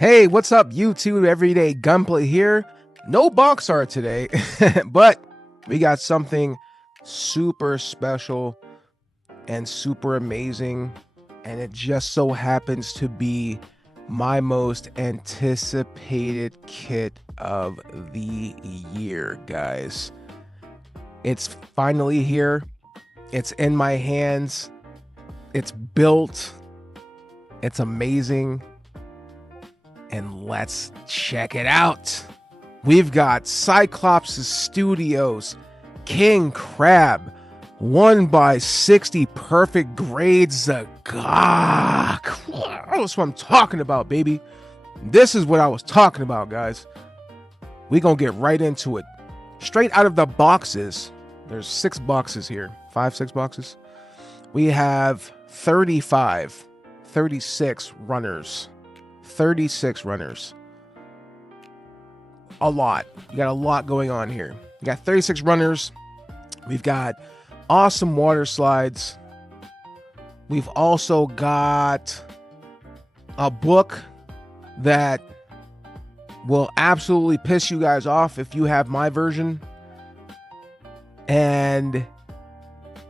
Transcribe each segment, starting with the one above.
Hey, what's up, YouTube? Everyday Gunpla here. No box art today, but we got something super special and super amazing, and it just so happens to be my most anticipated kit of the year, guys. It's finally here. It's in my hands. It's built. It's amazing. And let's check it out. We've got Cyclops Studios King Crab 1x60 perfect grade Zgok. That's what I'm talking about, baby. This is what I was talking about, guys. We're gonna get right into it. Straight out of the boxes, there's 6 boxes here. 6 boxes. We have 36 runners. 36 runners. A lot. You got a lot going on here. You got 36 runners. We've got awesome water slides. We've also got a book that will absolutely piss you guys off if you have my version, and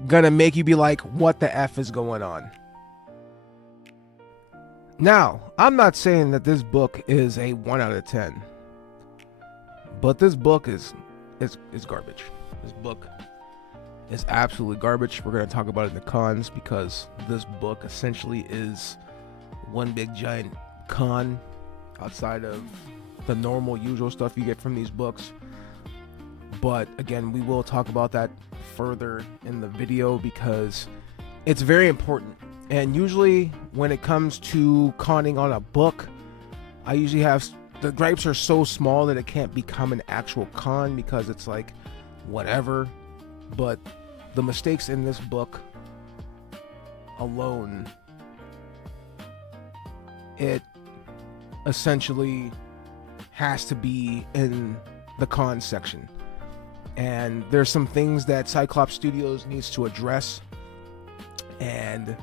gonna make you be like, what the F is going on? Now, I'm not saying that this book is a 1 out of 10, but this book is garbage. This book is absolutely garbage. We're going to talk about it in the cons, because this book essentially is one big giant con outside of the normal usual stuff you get from these books. But again, we will talk about that further in the video because it's very important. And usually when it comes to conning on a book, I usually have, the gripes are so small that it can't become an actual con because it's like, whatever. But the mistakes in this book alone, it essentially has to be in the con section. And there's some things that Cyclops Studios needs to address, and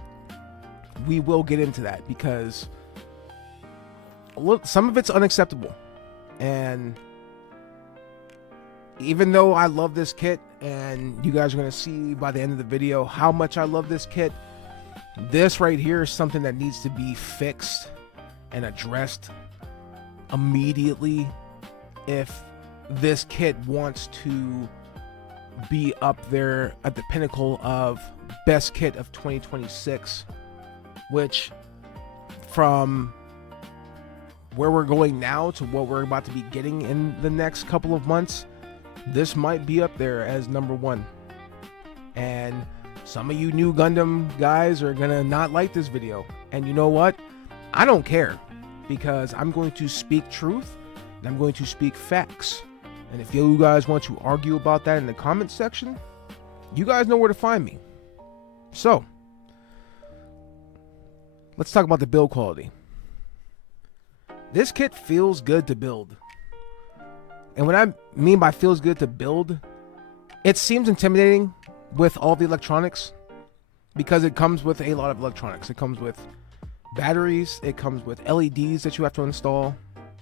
we will get into that because some of it's unacceptable. And even though I love this kit, and you guys are going to see by the end of the video how much I love this kit, this right here is something that needs to be fixed and addressed immediately if this kit wants to be up there at the pinnacle of best kit of 2026. Which, from where we're going now to what we're about to be getting in the next couple of months, this might be up there as number 1. And some of you new Gundam guys are gonna not like this video, and you know what? I don't care, because I'm going to speak truth and I'm going to speak facts. And if you guys want to argue about that in the comment section, you guys know where to find me. So let's talk about the build quality. This kit feels good to build. And what I mean by feels good to build, it seems intimidating with all the electronics because it comes with a lot of electronics. It comes with batteries. It comes with LEDs that you have to install.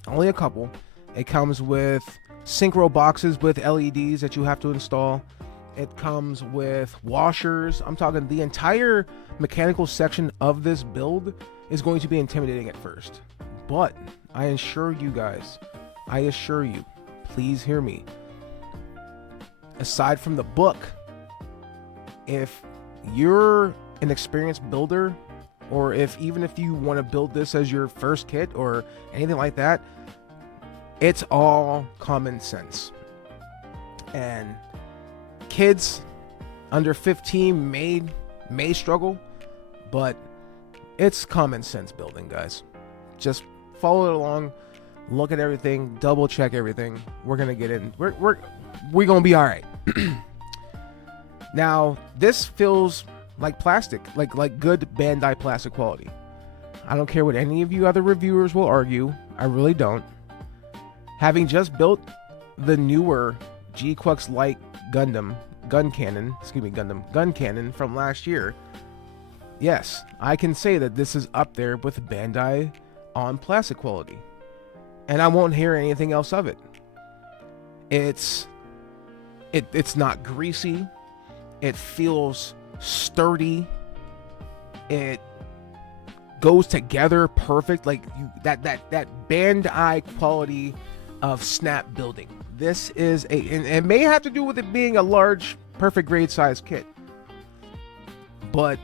Only a couple. It comes with synchro boxes with LEDs that you have to install. It comes with washers. I'm talking the entire mechanical section of this build is going to be intimidating at first. But I assure you guys, please hear me. Aside from the book, if you're an experienced builder, or even if you want to build this as your first kit or anything like that, it's all common sense. And kids under 15 may struggle, but it's common sense building, guys. Just follow it along, look at everything, double check everything. We're gonna get in. We're gonna be all right. Now, this feels like plastic, like good Bandai plastic quality. I don't care what any of you other reviewers will argue. I really don't. Having just built the newer G-Quux Light Gundam gun cannon from last year, yes, I can say that this is up there with Bandai on plastic quality. and I won't hear anything else of it. It's not greasy. It feels sturdy. It goes together perfect. Like that Bandai quality of snap building. This is and it may have to do with it being a large perfect grade size kit, but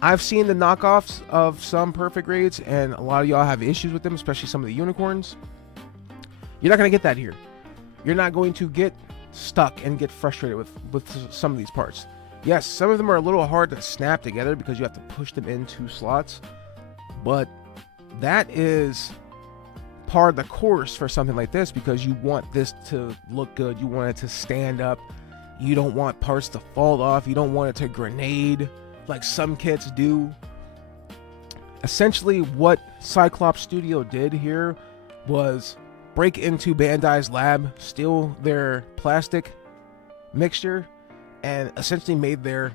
I've seen the knockoffs of some perfect grades, and a lot of y'all have issues with them, especially some of the unicorns. You're not going to get that here. You're not going to get stuck and get frustrated with some of these parts. Yes, some of them are a little hard to snap together because you have to push them into slots, but that is part of the course for something like this, because you want this to look good. You want it to stand up. You don't want parts to fall off. You don't want it to grenade like some kits do. Essentially, what Cyclops Studio did here was break into Bandai's lab, steal their plastic mixture, and essentially made their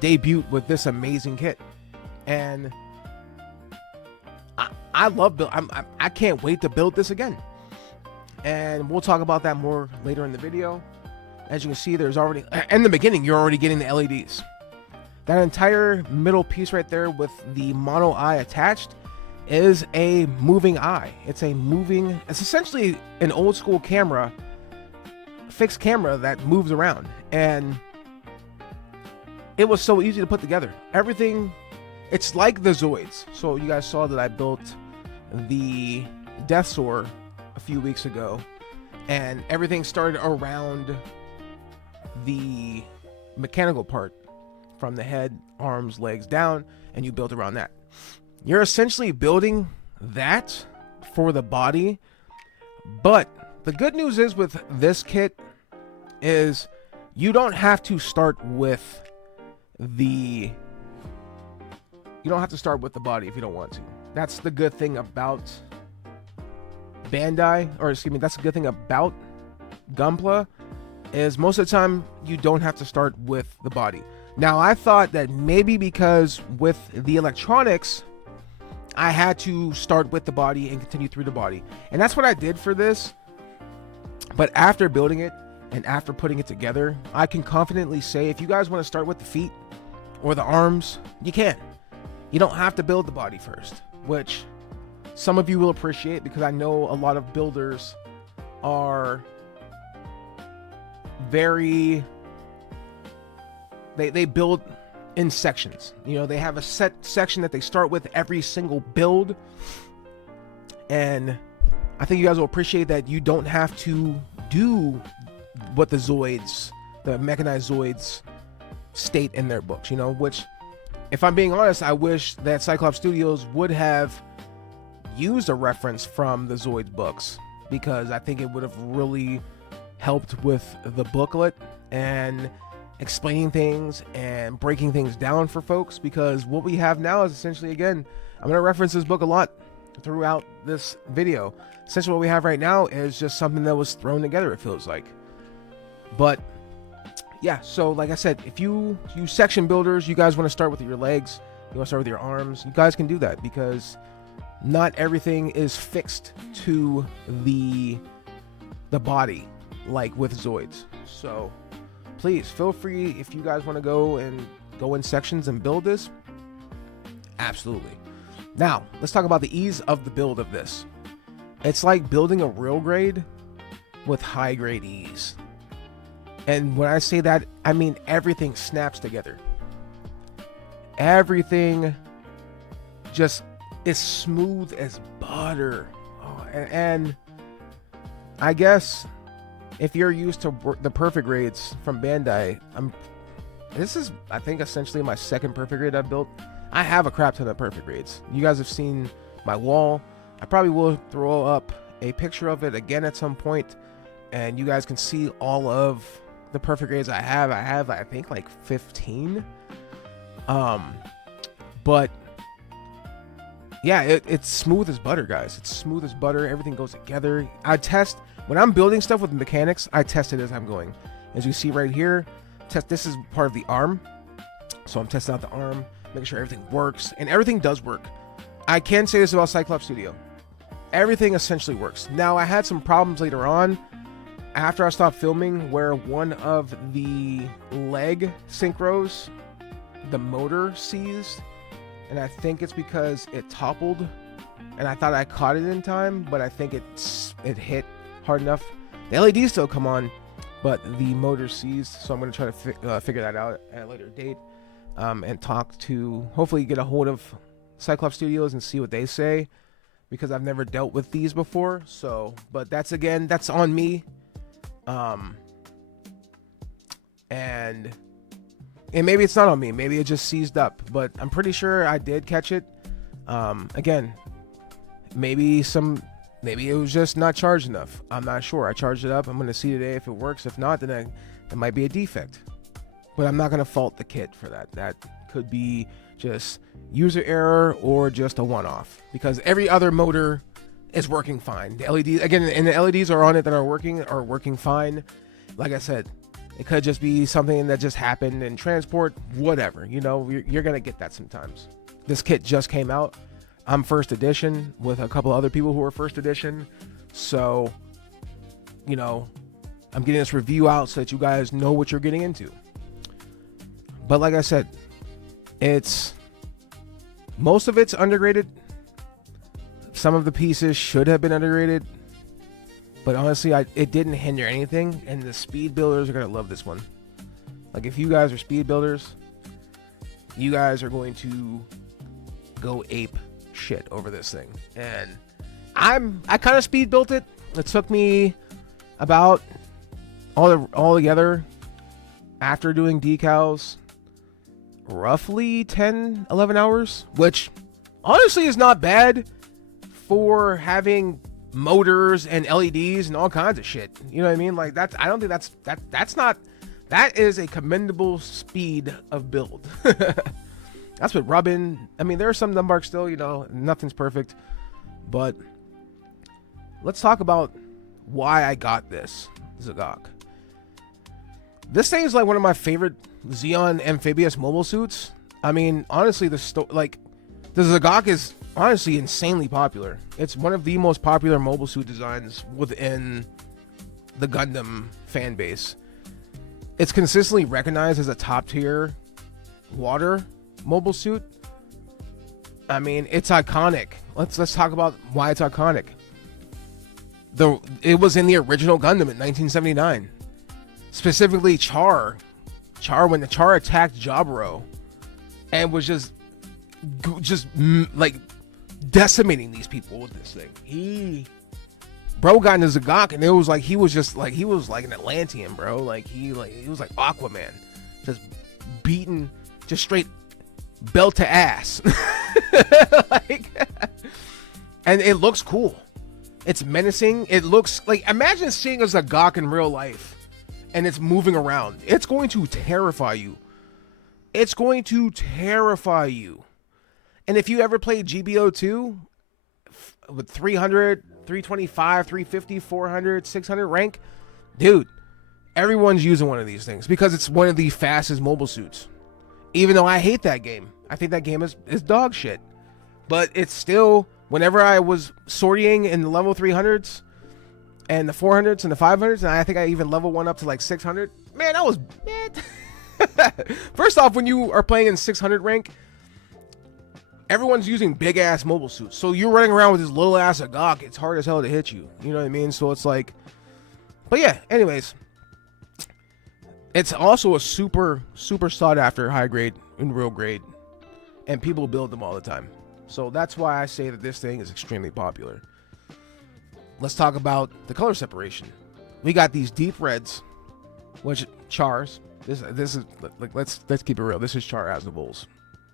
debut with this amazing kit. And I love build. I can't wait to build this again, and we'll talk about that more later in the video. As you can see, there's already in the beginning, you're already getting the LEDs. That entire middle piece right there with the mono eye attached is a moving eye. It's essentially an old school camera, fixed camera that moves around, and it was so easy to put together. Everything, it's like the Zoids. So you guys saw that I built the Death Soar a few weeks ago, and everything started around the mechanical part, from the head, arms, legs down, and you build around that. You're essentially building that for the body. But the good news is with this kit is you don't have to start with the body if you don't want to. That's the good thing about Bandai, or excuse me, that's the good thing about Gunpla, is most of the time you don't have to start with the body. Now, I thought that maybe because with the electronics, I had to start with the body and continue through the body. And that's what I did for this. But after building it and after putting it together, I can confidently say if you guys want to start with the feet or the arms, you can. You don't have to build the body first, which some of you will appreciate, because I know a lot of builders are very... They build in sections. You know, they have a set section that they start with every single build. And I think you guys will appreciate that you don't have to do what the Zoids, the mechanized Zoids, state in their books, you know, which, if I'm being honest, I wish that Cyclops Studios would have used a reference from the Zoids books, because I think it would have really helped with the booklet and explaining things and breaking things down for folks. Because what we have now is essentially, again, I'm going to reference this book a lot throughout this video. Essentially what we have right now is just something that was thrown together, it feels like. But yeah, so like I said, if you section builders, you guys want to start with your legs, you want to start with your arms, you guys can do that, because not everything is fixed to the body like with Zoids. So please feel free, if you guys want to go in sections and build this, absolutely. Now let's talk about the ease of the build of this. It's like building a real grade with high grade ease. And when I say that, I mean everything snaps together. Everything just is smooth as butter. Oh, and I guess if you're used to the perfect grades from Bandai, this is, I think, essentially my second perfect grade I've built. I have a crap ton of perfect grades. You guys have seen my wall. I probably will throw up a picture of it again at some point, and you guys can see all of the perfect grades I have. I think like 15. But yeah, it's smooth as butter, guys. It's smooth as butter. Everything goes together. When I'm building stuff with mechanics, I test it as I'm going. As you see right here, this is part of the arm. So I'm testing out the arm, making sure everything works, and everything does work. I can say this about Cyclops Studio. everything essentially works. Now, I had some problems later on after I stopped filming where one of the leg synchros, the motor seized, and I think it's because it toppled, and I thought I caught it in time, but I think it hit hard enough. The LEDs still come on, but the motor seized, so I'm going to try to figure that out at a later date, and talk to, hopefully get a hold of Cyclops Studios and see what they say, because I've never dealt with these before. So, but that's on me. And maybe it's not on me, maybe it just seized up, but I'm pretty sure I did catch it. Again, maybe it was just not charged enough. I'm not sure. I charged it up. I'm going to see today if it works. If not, then it might be a defect, but I'm not going to fault the kit for that. That could be just user error or just a one-off, because every other motor is working fine. The LEDs, again, and the LEDs are on it that are working fine. Like I said, it could just be something that just happened in transport, whatever. You know, you're going to get that sometimes. This kit just came out. I'm first edition with a couple other people who are first edition. So, you know, I'm getting this review out so that you guys know what you're getting into. But like I said, most of it's undergraded. Some of the pieces should have been undergraded, but honestly, it didn't hinder anything, and the speed builders are going to love this one. Like, if you guys are speed builders, you guys are going to go ape shit over this thing. And I kind of speed built it. It took me about all together, after doing decals, roughly 10-11 hours, which honestly is not bad for having motors and LEDs and all kinds of shit. You know what I mean? Like, I don't think that is a commendable speed of build. That's what rubbing. I mean, there are some Dumbarks still, you know, nothing's perfect, but let's talk about why I got this Zgok. This thing is like one of my favorite Zeon amphibious mobile suits. I mean, honestly, the Zgok is honestly insanely popular. It's one of the most popular mobile suit designs within the Gundam fan base. It's consistently recognized as a top tier water mobile suit. I mean, it's iconic. Let's talk about why it's iconic. It was in the original Gundam in 1979. Specifically Char when the Char attacked Jaburo and was just like decimating these people with this thing. Bro got into Zgok, and it was like he was like an Atlantean, bro. Like he was like Aquaman, just beating, just straight belt to ass. And it looks cool. It's menacing. It looks like, imagine seeing a Zgok in real life and it's moving around. It's going to terrify you. It's going to terrify you. And if you ever played GBO2 with 300, 325, 350, 400, 600 rank, dude, everyone's using one of these things because it's one of the fastest mobile suits. Even though I hate that game. I think that game is dog shit. But it's still, whenever I was sorting in the level 300s and the 400s and the 500s, and I think I even level one up to like 600, man, that was bad. First off, when you are playing in 600 rank, everyone's using big ass mobile suits. So you're running around with this little ass Zgok, it's hard as hell to hit you. You know what I mean? So it's like, but yeah, anyways, it's also a super sought after high grade and real grade, and people build them all the time. So that's why I say that this thing is extremely popular. Let's talk about the color separation. We got these deep reds, which Char's. This is like, let's keep it real. This is Char Aznavour's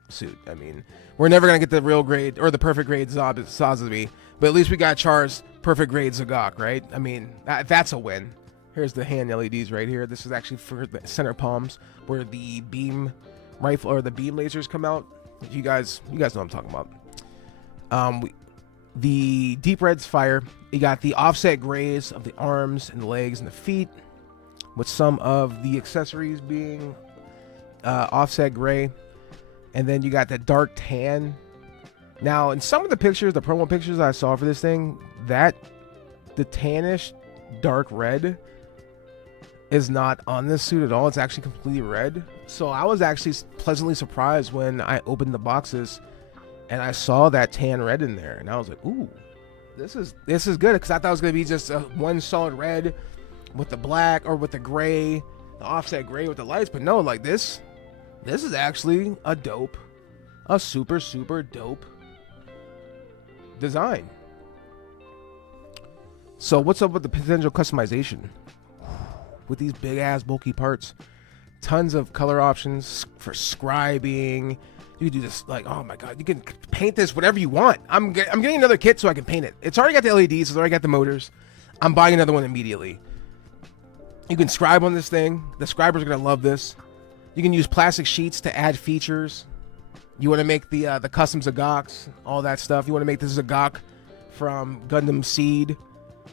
suit. I mean, we're never gonna get the real grade or the perfect grade Sazabi, but at least we got Char's perfect grade Zgok, right? I mean, that's a win. Here's the hand LEDs right here. This is actually for the center palms where the beam rifle or the beam lasers come out. You guys know what I'm talking about. The deep reds fire. You got the offset grays of the arms and the legs and the feet, with some of the accessories being offset gray. And then you got the dark tan Now, in some of the pictures, the promo pictures I saw for this thing, the tannish dark red is not on this suit at all. It's actually completely red. So I was actually pleasantly surprised when I opened the boxes and I saw that tan red in there, and I was like, ooh, this is good, because I thought it was gonna be just one solid red with the black or with the gray, the offset gray with the lights. But no, like this is actually a super dope design. So what's up with the potential customization with these big ass bulky parts? Tons of color options for scribing. You can do this, like, oh my god, you can paint this whatever you want. I'm getting another kit so I can paint it. It's already got the LEDs, it's already got the motors. I'm buying another one immediately. You can scribe on this thing. The scribers are gonna love this. You can use plastic sheets to add features. You want to make the custom Zgoks, all that stuff. You want to make this Zgok from Gundam Seed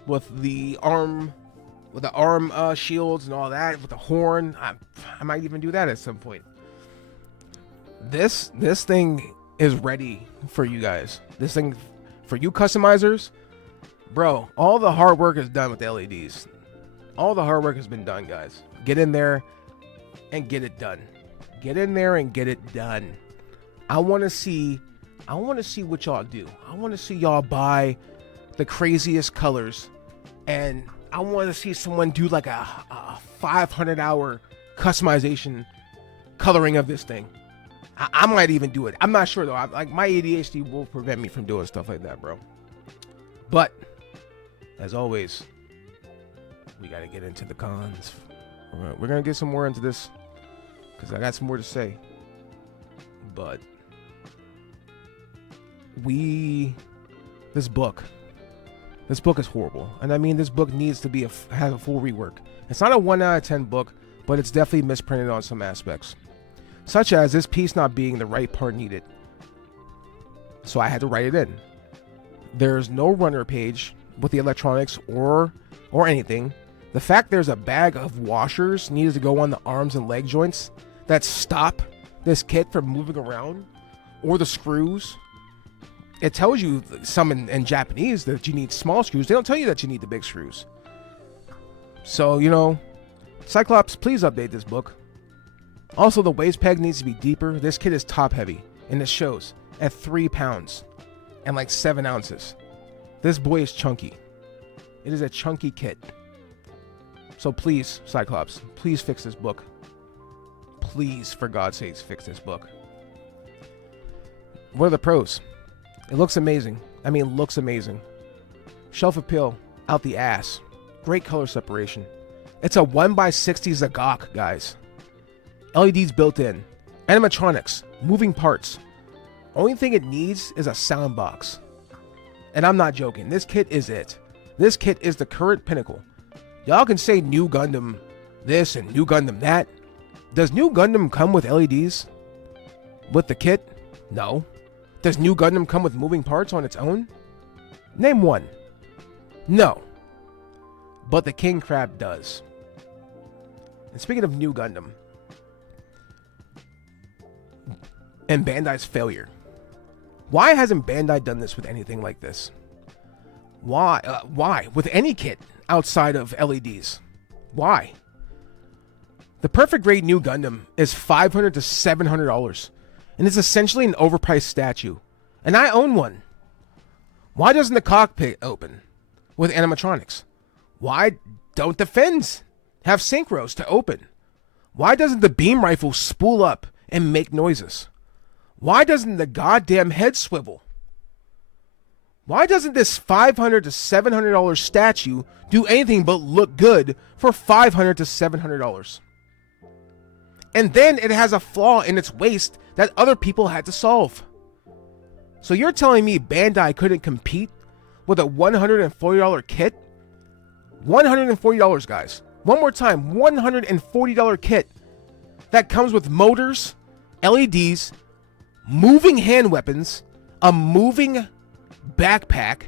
with the arm shields and all that, with the horn. I might even do that at some point. This thing is ready for you guys. This thing, for you customizers, bro, all the hard work is done with the LEDs. All the hard work has been done, guys. Get in there and get it done. Get in there and get it done. I want to see what y'all do. I want to see y'all buy the craziest colors, and I want to see someone do like a 500-hour customization coloring of this thing. I might even do it. I'm not sure though. Like, my ADHD will prevent me from doing stuff like that, bro. But as always, we got to get into the cons. We're gonna get some more into this because I got some more to say. But this book is horrible, and I mean, this book needs to be have a full rework. It's not a 1 out of 10 book, but it's definitely misprinted on some aspects, such as this piece not being the right part needed. So I had to write it in. There's no runner page with the electronics or anything. The fact there's a bag of washers needed to go on the arms and leg joints that stop this kit from moving around, or the screws. It tells you some in Japanese that you need small screws. They don't tell you that you need the big screws. So, you know, Cyclops, please update this book. Also, the waist peg needs to be deeper. This kit is top heavy, and it shows at 3 pounds and like 7 ounces. This boy is chunky. It is a chunky kit. So please, Cyclops, please fix this book. Please, for God's sakes, fix this book. What are the pros? It looks amazing. I mean, it looks amazing. Shelf appeal out the ass. Great color separation. It's a 1x60 Zgok, guys. LEDs built in. Animatronics. Moving parts. Only thing it needs is a sound box. And I'm not joking. This kit is it. This kit is the current pinnacle. Y'all can say New Gundam this and New Gundam that. Does New Gundam come with LEDs? With the kit? No. Does New Gundam come with moving parts on its own? Name one. No. But the King Crab does. And speaking of New Gundam, and Bandai's failure, why hasn't Bandai done this with anything like this? Why? Why? With any kit outside of LEDs? Why? The perfect grade New Gundam is $500 to $700, and it's essentially an overpriced statue. And I own one. Why doesn't the cockpit open with animatronics? Why don't the fins have synchros to open? Why doesn't the beam rifle spool up and make noises? Why doesn't the goddamn head swivel? Why doesn't this $500 to $700 statue do anything but look good for $500 to $700? And then it has a flaw in its waist that other people had to solve. So you're telling me Bandai couldn't compete with a $140 kit? $140, guys. One more time, $140 kit that comes with motors, LEDs, moving hand weapons, a moving backpack,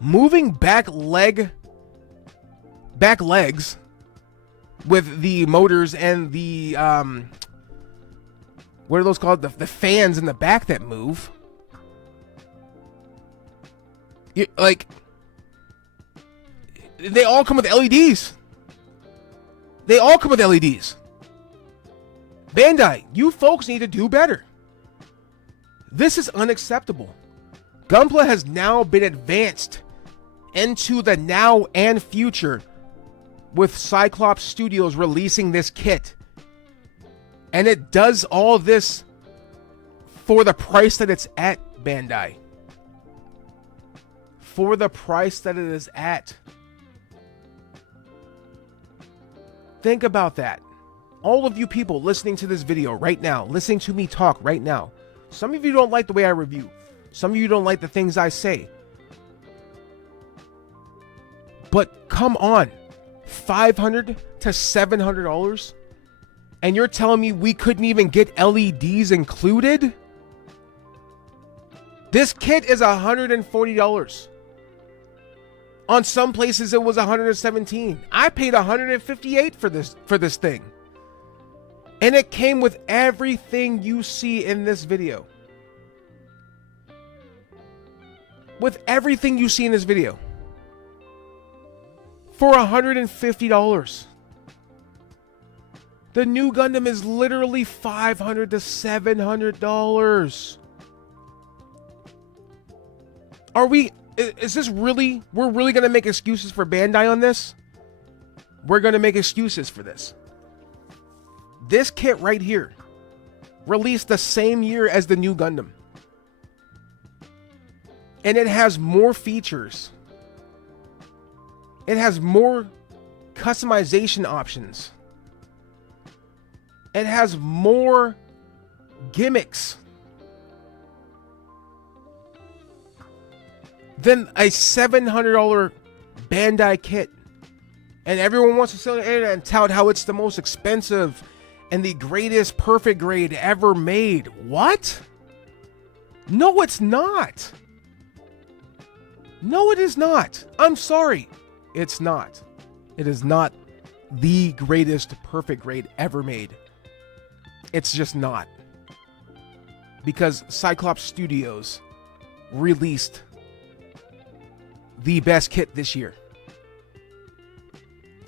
moving back legs with the motors and the what are those called, the fans in the back that move, Like, they all come with LEDs. They all come with LEDs. Bandai, you folks need to do better. This is unacceptable. Gunpla has now been advanced into the now and future with Cyclops Studios releasing this kit. And it does all this for the price that it's at, Bandai. For the price that it is at. Think about that. All of you people listening to this video right now, listening to me talk right now. Some of you don't like the way I review. Some of you don't like the things I say. But come on, $500 to $700? And you're telling me we couldn't even get LEDs included? This kit is $140. On some places it was $117. I paid $158 for this thing. And it came with everything you see in this video. With everything you see in this video. For $150. The new Gundam is literally $500 to $700. Is this really, we're really going to make excuses for Bandai on this? We're going to make excuses for this. This kit right here, released the same year as the new Gundam. And it has more features. It has more customization options. It has more gimmicks than a $700 Bandai kit. And everyone wants to sell the internet and tout how it's the most expensive and the greatest perfect grade ever made. What? No, it's not. No, it is not. I'm sorry. It's not. It is not the greatest perfect grade ever made. It's just not. Because Cyclops Studios released the best kit this year.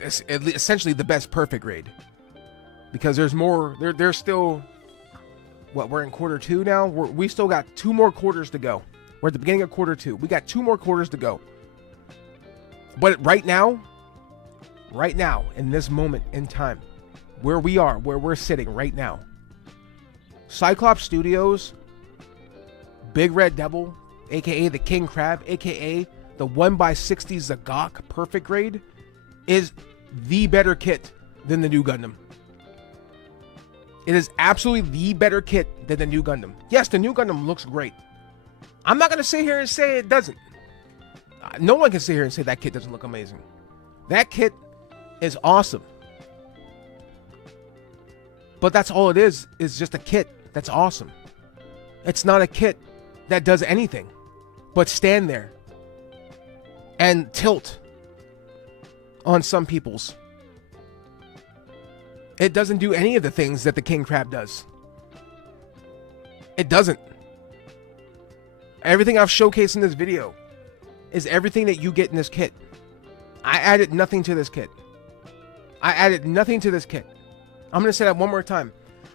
It's essentially the best perfect grade. Because there's more, there's still, what, we're in quarter 2 now? We still got 2 more quarters to go. We're at the beginning of quarter 2. We got 2 more quarters to go. But right now, in this moment in time, where we're sitting right now, Cyclops Studios, Big Red Devil, aka the King Crab, aka the 1x60 Zgok perfect grade, is the better kit than the new Gundam. It is absolutely the better kit than the new Gundam. Yes, the new Gundam looks great. I'm not going to sit here and say it doesn't. No one can sit here and say that kit doesn't look amazing. That kit is awesome. But that's all it is just a kit that's awesome. It's not a kit that does anything but stand there and tilt on some people's. It doesn't do any of the things that the King Crab does. It doesn't. Everything I've showcased in this video is everything that you get in this kit. I added nothing to this kit. I added nothing to this kit. I'm going to say that one more time.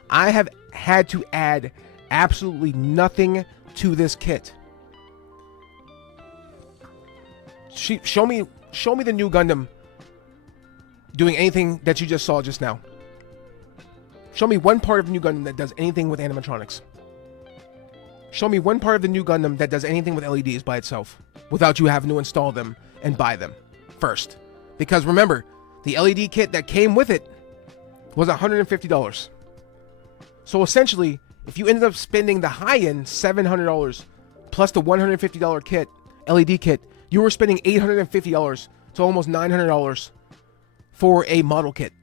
I have had to add absolutely nothing to this kit. Show me the new Gundam doing anything that you just saw just now. Show me one part of the new Gundam that does anything with animatronics. Show me one part of the new Gundam that does anything with LEDs by itself without you having to install them and buy them first. Because remember, the LED kit that came with it was $150. So essentially, if you ended up spending the high-end $700 plus the $150 kit, LED kit, you were spending $850 to almost $900 for a model kit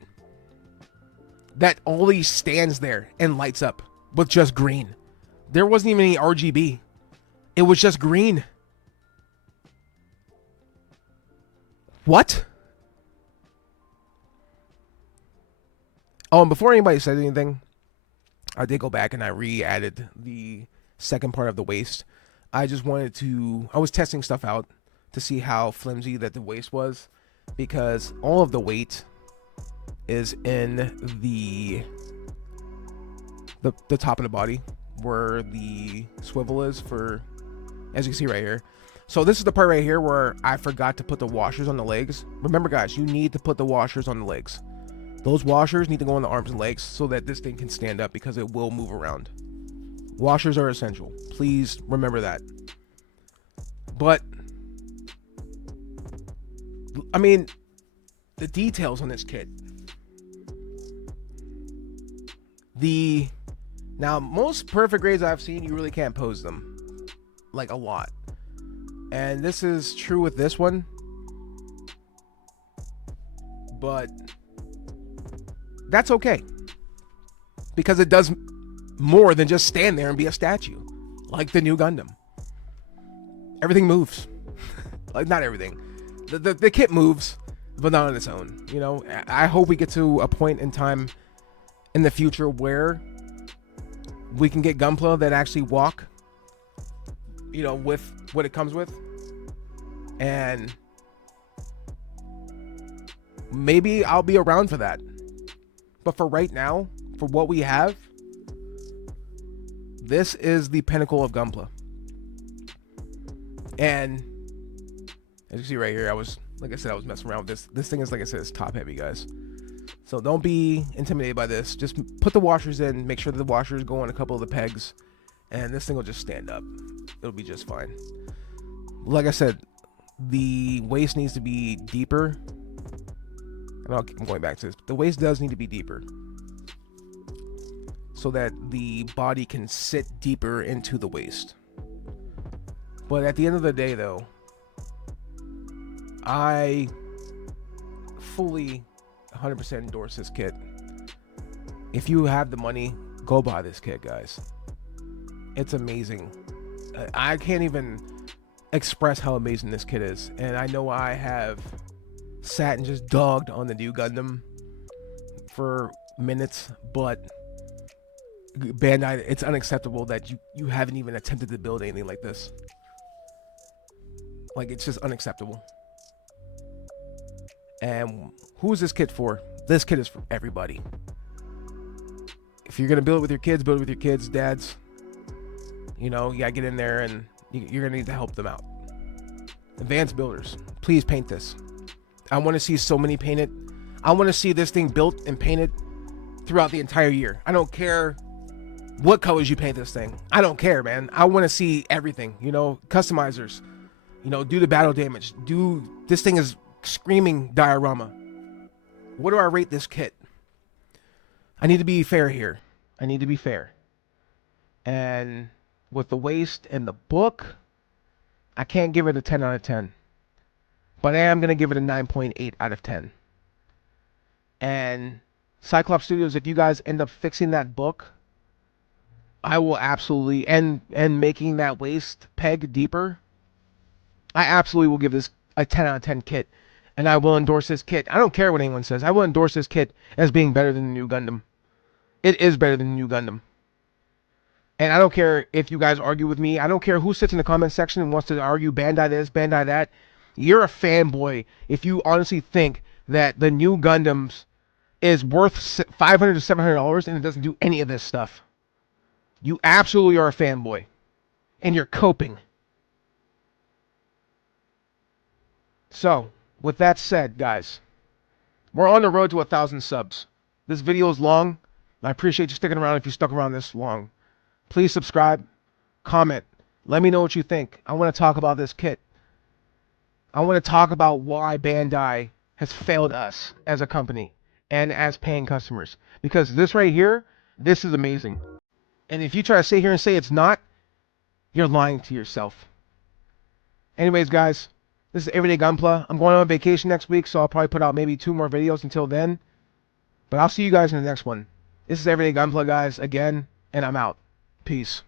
that only stands there and lights up with just green. There wasn't even any RGB. It was just green. What? Oh, and before anybody said anything, I did go back and I re-added the second part of the waist. I just wanted to, I was testing stuff out. to see how flimsy that the waist was, because all of the weight is in the top of the body where the swivel is, for, as you can see right here. So this is the part right here where I forgot to put the washers on the legs. Remember guys, you need to put the washers on the legs. Those washers need to go on the arms and legs so that this thing can stand up, because it will move around. Washers are essential. Please remember that. But I mean, the details on this kit. Now, most perfect grades I've seen, you really can't pose them. Like, a lot. And this is true with this one. But that's okay. Because it does more than just stand there and be a statue. Like the new Gundam. Everything moves. Like, not everything. The kit moves, but not on its own. You know, I hope we get to a point in time in the future where we can get Gunpla that actually walk, you know, with what it comes with. And maybe I'll be around for that. But for right now, for what we have, this is the pinnacle of Gunpla. And as you see right here, like I said, I was messing around with this. This thing is, like I said, it's top heavy, guys. So don't be intimidated by this. Just put the washers in, make sure that the washers go on a couple of the pegs, and this thing will just stand up. It'll be just fine. Like I said, the waist needs to be deeper. And I'm going back to this. The waist does need to be deeper, so that the body can sit deeper into the waist. But at the end of the day, though, I fully 100% endorse this kit. If you have the money, go buy this kit, guys. It's amazing. I can't even express how amazing this kit is. And I know I have sat and just dogged on the new Gundam for minutes, but Bandai, it's unacceptable that you haven't even attempted to build anything like this. Like, it's just unacceptable. And who is this kit for? This kit is for everybody. If you're gonna build it with your kids, build it with your kids, dads. You know, you gotta get in there, and you're gonna need to help them out. Advanced builders, please paint this. I want to see so many painted. I want to see this thing built and painted throughout the entire year. I don't care what colors you paint this thing. I don't care, man. I want to see everything. You know, customizers. You know, do the battle damage. This thing is screaming diorama. What do I rate this kit? I need to be fair here. I need to be fair. And with the waist and the book, I can't give it a 10 out of 10. But I am going to give it a 9.8 out of 10. And Cyclops Studios, if you guys end up fixing that book, I will absolutely, and making that waist peg deeper, I absolutely will give this a 10 out of 10 kit. And I will endorse this kit. I don't care what anyone says. I will endorse this kit as being better than the new Gundam. It is better than the new Gundam. And I don't care if you guys argue with me. I don't care who sits in the comment section and wants to argue Bandai this, Bandai that. You're a fanboy if you honestly think that the new Gundams is worth $500 to $700 and it doesn't do any of this stuff. You absolutely are a fanboy. And you're coping. So, with that said, guys, we're on the road to 1,000 subs. This video is long. I appreciate you sticking around if you stuck around this long. Please subscribe, comment, let me know what you think. I want to talk about this kit. I want to talk about why Bandai has failed us as a company and as paying customers. Because this right here, this is amazing. And if you try to sit here and say it's not, you're lying to yourself. Anyways, guys, this is Everyday Gunpla. I'm going on vacation next week, so I'll probably put out maybe 2 more videos until then. But I'll see you guys in the next one. This is Everyday Gunpla, guys, again, and I'm out. Peace.